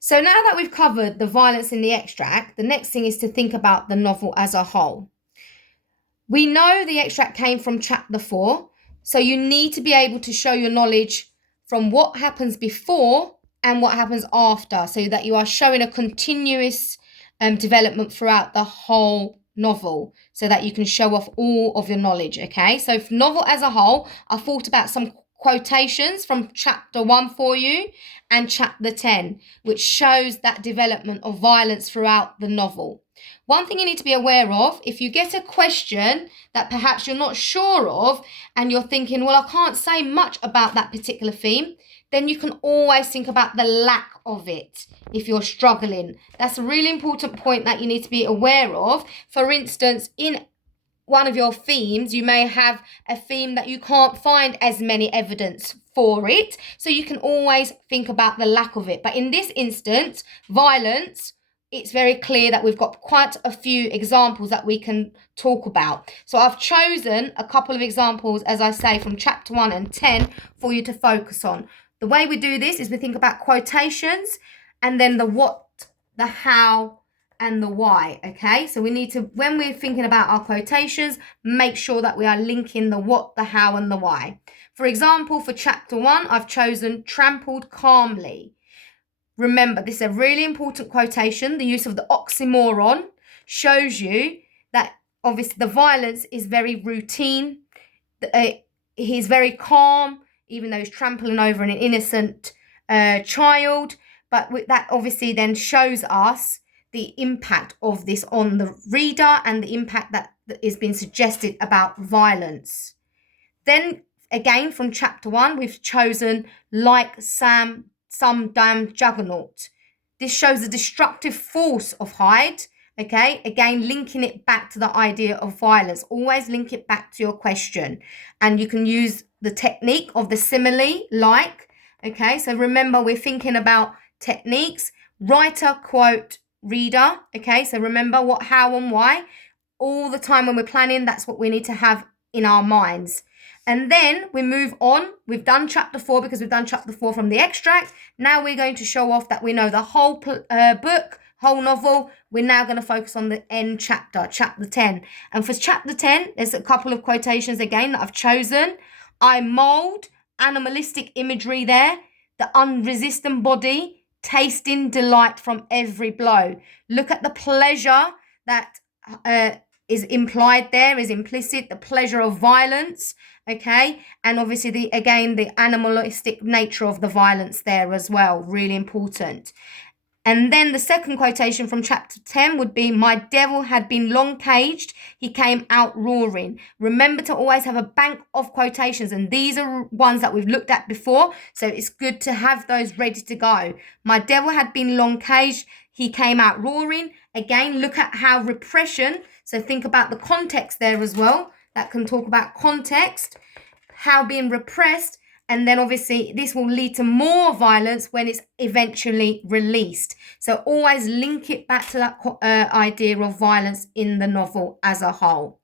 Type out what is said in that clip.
So now that we've covered the violence in the extract, the next thing is to think about the novel as a whole. We know the extract came from chapter 4, so you need to be able to show your knowledge from what happens before and what happens after, so that you are showing a continuous development throughout the whole novel, so that you can show off all of your knowledge. Okay, so for novel as a whole, I thought about some quotations from chapter 1 for you and chapter 10, which shows that development of violence throughout the novel. One thing you need to be aware of, if you get a question that perhaps you're not sure of and you're thinking, well, I can't say much about that particular theme, then you can always think about the lack of it if you're struggling. That's a really important point that you need to be aware of. For instance, in one of your themes, you may have a theme that you can't find as many evidence for it, so you can always think about the lack of it. But in this instance, violence, it's very clear that we've got quite a few examples that we can talk about. So I've chosen a couple of examples, as I say, from chapter 1 and 10 for you to focus on. The way we do this is we think about quotations and then the what, the how, and the why. Okay, so we need to, when we're thinking about our quotations, make sure that we are linking the what, the how, and the why. For example, for chapter 1, I've chosen trampled calmly. Remember, this is a really important quotation. The use of the oxymoron shows you that obviously the violence is very routine. He's very calm, even though he's trampling over an innocent child. But that obviously then shows us the impact of this on the reader and the impact that is being suggested about violence. Then again, from chapter 1, we've chosen like some damn juggernaut. This shows the destructive force of Hyde. Okay, again, linking it back to the idea of violence. Always link it back to your question. And you can use the technique of the simile, like. Okay, so remember, we're thinking about techniques. Writer, quote, reader. Okay, so remember what, how, and why. All the time when we're planning, that's what we need to have in our minds. And then we move on. We've done chapter 4 because we've done chapter 4 from the extract. Now we're going to show off that we know the whole book, whole novel. We're now going to focus on the end chapter, chapter 10. And for chapter 10, there's a couple of quotations again that I've chosen. I mould animalistic imagery there. The unresistant body, tasting delight from every blow. Look at the pleasure that is implied there, is implicit, the pleasure of violence, okay? And obviously, the animalistic nature of the violence there as well, really important. And then the second quotation from chapter 10 would be, my devil had been long caged, he came out roaring. Remember to always have a bank of quotations, and these are ones that we've looked at before, so it's good to have those ready to go. My devil had been long caged, he came out roaring. Again, look at how repression, so think about the context there as well. That can talk about context, how being repressed, and then obviously this will lead to more violence when it's eventually released. So always link it back to that idea of violence in the novel as a whole.